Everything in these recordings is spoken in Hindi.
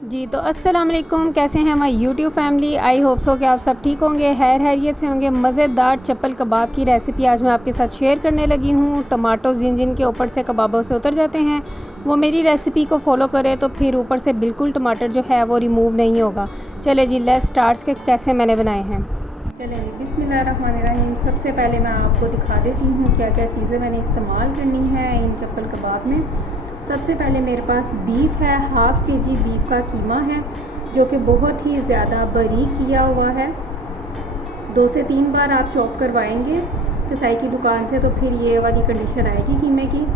जी तो अस्सलाम वालेकुम, कैसे हैं हमारी YouTube family. I hope so कि आप सब ठीक होंगे, हैरियत से होंगे। मज़ेदार चप्पल कबाब की रेसिपी आज मैं आपके साथ शेयर करने लगी हूँ। टमाटो जिन के ऊपर से कबाबों से उतर जाते हैं, वो मेरी रेसिपी को फॉलो करें तो फिर ऊपर से बिल्कुल टमाटर जो है वो रिमूव नहीं होगा। चले जी लेट्स स्टार्ट के कैसे मैंने बनाए हैं। चले जी बिस्मिल्लाहिर्रहमानिर्रहीम। सबसे पहले मैं आपको दिखा देती हूँ क्या क्या चीज़ें मैंने इस्तेमाल करनी है इन चप्पल कबाब में। सबसे पहले मेरे पास बीफ है, हाफ़ kg बीफ का कीमा है जो कि बहुत ही ज़्यादा बारीक किया हुआ है। 2 से 3 बार आप चॉप करवाएंगे कसाई की दुकान से तो फिर ये वाली कंडीशन आएगी कीमे की।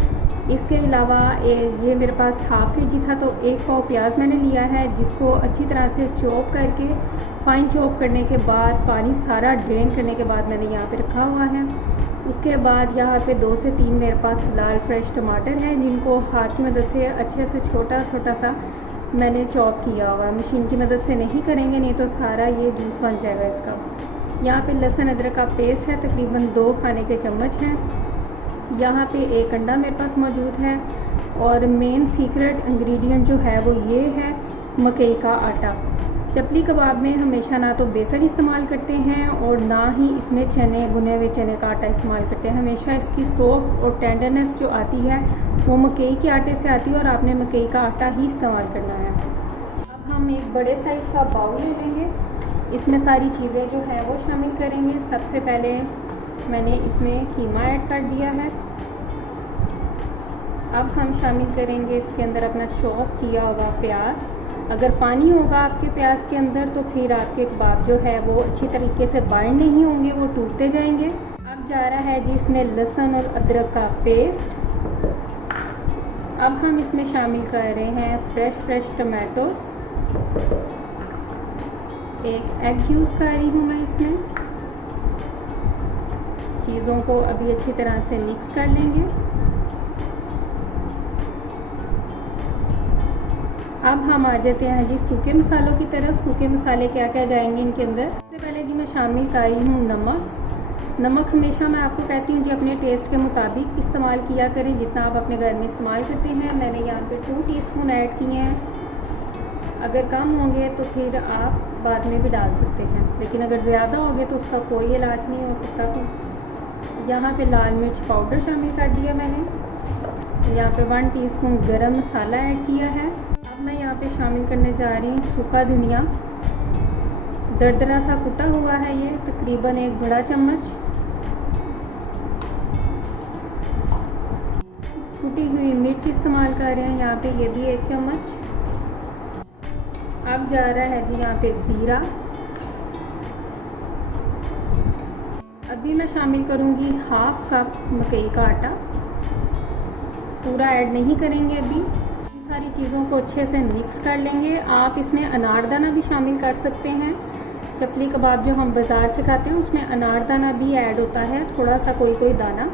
इसके अलावा ये मेरे पास हाफ़ kg था तो 1 पाव प्याज मैंने लिया है जिसको अच्छी तरह से चॉप करके फाइन चॉप करने के बाद पानी सारा ड्रेन करने के बाद मैंने यहाँ पे रखा हुआ है। उसके बाद यहाँ पे 2 से 3 मेरे पास लाल फ्रेश टमाटर हैं जिनको हाथ की मदद से अच्छे से छोटा छोटा सा मैंने चॉप किया हुआ। मशीन की मदद से नहीं करेंगे नहीं तो सारा ये जूस बन जाएगा इसका। यहाँ पे लहसुन अदरक का पेस्ट है, तकरीबन 2 खाने के चम्मच हैं। यहाँ पे 1 अंडा मेरे पास मौजूद है और मेन सीक्रेट इंग्रेडिएंट जो है वो ये है मकई का आटा। चपली कबाब में हमेशा ना तो बेसन इस्तेमाल करते हैं और ना ही इसमें चने, भुने हुए चने का आटा इस्तेमाल करते हैं। हमेशा इसकी सॉफ्ट और टेंडरनेस जो आती है वो मकई के आटे से आती है और आपने मकई का आटा ही इस्तेमाल करना है। अब हम एक बड़े साइज़ का बाउल ले लेंगे, इसमें सारी चीज़ें जो है वो शामिल करेंगे। सबसे पहले मैंने इसमें कीमा ऐड कर दिया है। अब हम शामिल करेंगे इसके अंदर अपना चॉप किया हुआ प्याज। अगर पानी होगा आपके प्याज के अंदर तो फिर आपके कबाब जो है वो अच्छी तरीके से बाइंड नहीं होंगे, वो टूटते जाएंगे। अब जा रहा है जिसमें लहसुन और अदरक का पेस्ट। अब हम इसमें शामिल कर रहे हैं फ्रेश टमाटोस। 1 एग यूज़ कर रही हूँ मैं इसमें। चीज़ों को अभी अच्छी तरह से मिक्स कर लेंगे। अब हम आ जाते हैं जी सूखे मसालों की तरफ। सूखे मसाले क्या क्या जाएंगे इनके अंदर। सबसे पहले जी मैं शामिल कर रही हूँ नमक। नमक हमेशा मैं आपको कहती हूँ जी अपने टेस्ट के मुताबिक इस्तेमाल किया करें, जितना आप अपने घर में इस्तेमाल करते हैं। मैंने यहाँ पे 2 टीस्पून ऐड किए हैं। अगर कम होंगे तो फिर आप बाद में भी डाल सकते हैं, लेकिन अगर ज़्यादा होंगे तो उसका कोई इलाज नहीं हो सकता। तो यहाँ पे लाल मिर्च पाउडर शामिल कर दिया मैंने। यहाँ पे 1 टीस्पून गरम मसाला ऐड किया है। अब मैं यहाँ पे शामिल करने जा रही हूँ सूखा धनिया। दरदरा सा कुटा हुआ है ये, तकरीबन 1 बड़ा चम्मच। कुटी हुई मिर्च इस्तेमाल कर रहे हैं यहाँ पे, ये भी 1 चम्मच। अब जा रहा है जी यहाँ पे ज़ीरा। अभी मैं शामिल करूँगी हाफ़ कप मकई का आटा, पूरा ऐड नहीं करेंगे अभी। सारी चीज़ों को अच्छे से मिक्स कर लेंगे। आप इसमें अनारदाना भी शामिल कर सकते हैं। चपली कबाब जो हम बाज़ार से खाते हैं उसमें अनारदाना भी ऐड होता है, थोड़ा सा कोई दाना।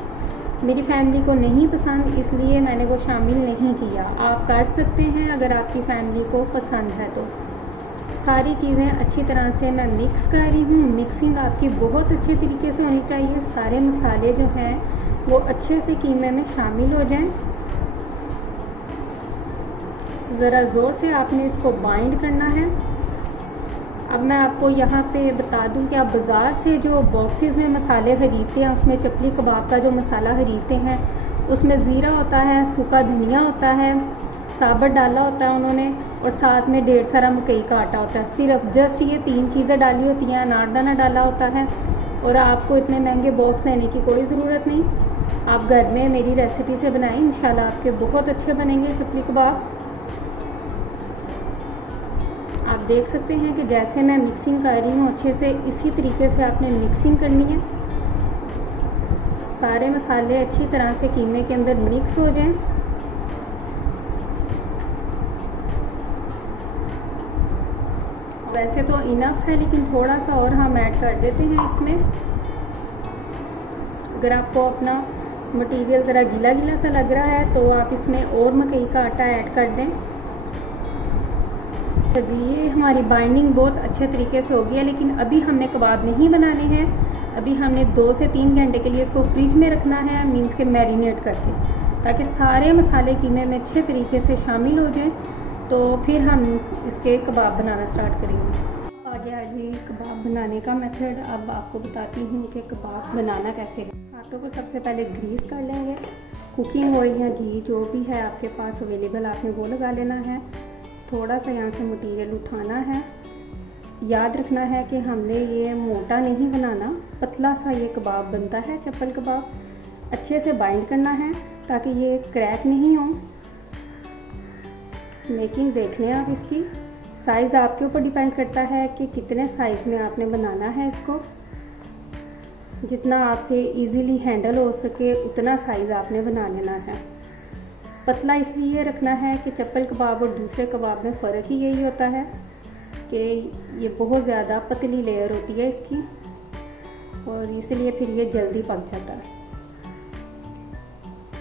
मेरी फैमिली को नहीं पसंद इसलिए मैंने वो शामिल नहीं किया। आप कर सकते हैं अगर आपकी फैमिली को पसंद है तो। सारी चीज़ें अच्छी तरह से मैं मिक्स कर रही हूँ। मिक्सिंग आपकी बहुत अच्छे तरीके से होनी चाहिए, सारे मसाले जो हैं वो अच्छे से कीमे में शामिल हो जाएं। ज़रा ज़ोर से आपने इसको बाइंड करना है। अब मैं आपको यहाँ पे बता दूँ कि आप बाज़ार से जो बॉक्सेस में मसाले ख़रीदते हैं उसमें चपली कबाब का जो मसाला ख़रीदते हैं उसमें ज़ीरा होता है, सूखा धनिया होता है, साबुत डाला होता है उन्होंने, और साथ में ढेर सारा मकई का आटा होता है। सिर्फ जस्ट ये 3 चीज़ें डाली होती हैं, अनारदाना डाला होता है। और आपको इतने महंगे बॉक्स लेने की कोई ज़रूरत नहीं, आप घर में मेरी रेसिपी से बनाएं, इंशाल्लाह आपके बहुत अच्छे बनेंगे चपली कबाब। आप देख सकते हैं कि जैसे मैं मिक्सिंग कर रही हूँ अच्छे से इसी तरीके से आपने मिक्सिंग करनी है। सारे मसाले अच्छी तरह से कीमे के अंदर मिक्स हो जाएं। वैसे तो इनफ है लेकिन थोड़ा सा और हम ऐड कर देते हैं इसमें। अगर आपको अपना मटेरियल ज़रा गीला गीला सा लग रहा है तो आप इसमें और मकई का आटा ऐड कर दें। ये हमारी बाइंडिंग बहुत अच्छे तरीके से हो गई है, लेकिन अभी हमने कबाब नहीं बनाने हैं। अभी हमने 2 से 3 घंटे के लिए इसको फ्रिज में रखना है, मीन्स के मैरिनेट करके, ताकि सारे मसाले कीमे में अच्छे तरीके से शामिल हो जाएं। तो फिर हम इसके कबाब बनाना स्टार्ट करेंगे। आ गया जी कबाब बनाने का मेथड। अब आपको बताती हूँ कि कबाब बनाना कैसे है। हाथों को सबसे पहले ग्रीस कर लेंगे। कुकिंग ऑयल या घी जो भी है आपके पास अवेलेबल, आपने वो लगा लेना है। थोड़ा सा यहाँ से मटीरियल उठाना है। याद रखना है कि हमने ये मोटा नहीं बनाना, पतला सा ये कबाब बनता है, चप्पल कबाब। अच्छे से बाइंड करना है ताकि ये क्रैक नहीं हो। मेकिंग देख लें आप इसकी। साइज़ आपके ऊपर डिपेंड करता है कि कितने साइज़ में आपने बनाना है इसको। जितना आपसे इजीली हैंडल हो सके उतना साइज़ आपने बना लेना है। पतला इसलिए रखना है कि चप्पल कबाब और दूसरे कबाब में फ़र्क ही यही होता है कि ये बहुत ज़्यादा पतली लेयर होती है इसकी, और इसलिए फिर ये जल्दी पक जाता है।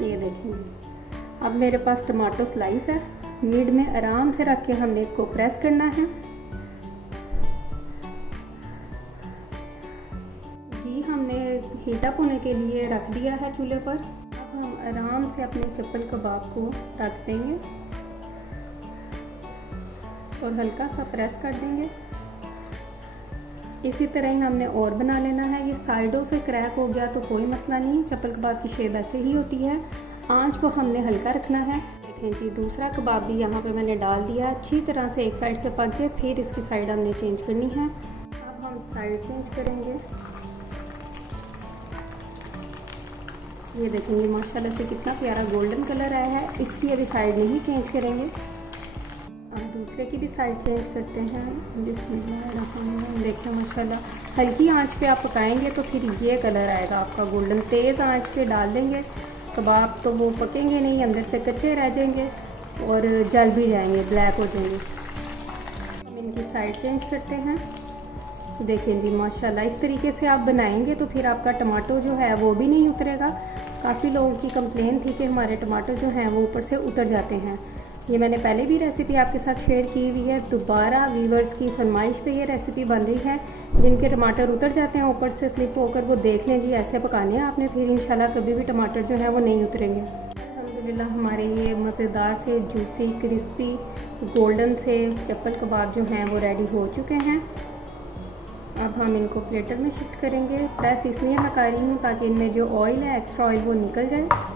ये देखेंगे, अब मेरे पास टमाटो स्लाइस है। मिड में आराम से रख के हमने इसको प्रेस करना है। घी हमने हीट अप होने के लिए रख दिया है चूल्हे पर। अब हम आराम से अपने चप्पल कबाब को रख देंगे और हल्का सा प्रेस कर देंगे। इसी तरह ही हमने और बना लेना है। ये साइडों से क्रैक हो गया तो कोई मसला नहीं, चप्पल कबाब की शेप ऐसे ही होती है। आंच को हमने हल्का रखना है। देखें जी, दूसरा कबाब भी यहाँ पे मैंने डाल दिया। अच्छी तरह से एक साइड से पक जाए, फिर इसकी साइड हमने चेंज करनी है। अब हम साइड चेंज करेंगे। ये देखेंगे माशाल्लाह से कितना प्यारा गोल्डन कलर आया है। इसकी अभी साइड नहीं चेंज करेंगे। अब दूसरे की भी साइड चेंज करते हैं। बिस्मिल्लाह, देखिए माशाल्लाह हल्की आंच पे आप पकाएंगे तो फिर ये कलर आएगा आपका गोल्डन। तेज़ आंच पे डाल देंगे कबाब तो वो पकेंगे नहीं, अंदर से कच्चे रह जाएंगे और जल भी जाएंगे, ब्लैक हो जाएंगे। हम इनकी साइड चेंज करते हैं। देखें जी माशाल्लाह इस तरीके से आप बनाएंगे तो फिर आपका टमाटो जो है वो भी नहीं उतरेगा। काफ़ी लोगों की कंप्लेन थी कि हमारे टमाटर जो हैं वो ऊपर से उतर जाते हैं। ये मैंने पहले भी रेसिपी आपके साथ शेयर की हुई है। दोबारा व्यूवर्स की फरमाइश पे ये रेसिपी बन रही है। जिनके टमाटर उतर जाते हैं ऊपर से स्लिप होकर, वो देख लें जी, ऐसे पकाने हैं आपने, फिर इंशाल्लाह कभी भी टमाटर जो है वो नहीं उतरेंगे। अल्हम्दुलिल्लाह हमारे ये मज़ेदार से जूसी क्रिस्पी गोल्डन से चप्पल कबाब जो हैं वो रेडी हो चुके हैं। अब हम इनको प्लेटर में शिफ्ट करेंगे। प्रेस इसलिए मैं कर रही हूँ ताकि इनमें जो ऑयल है, एक्स्ट्रा ऑयल, वो निकल जाए।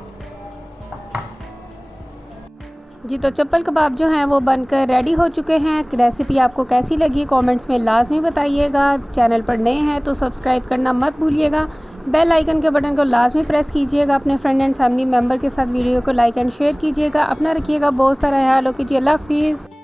जी तो चप्पल कबाब जो हैं वो बनकर रेडी हो चुके हैं। रेसिपी आपको कैसी लगी कमेंट्स में लाजमी बताइएगा। चैनल पर नए हैं तो सब्सक्राइब करना मत भूलिएगा। बेल आइकन के बटन को लाजमी प्रेस कीजिएगा। अपने फ्रेंड एंड फैमिली मेम्बर के साथ वीडियो को लाइक एंड शेयर कीजिएगा। अपना रखिएगा बहुत सारा ख्याल। ओके जी, अल्लाह हाफिज़।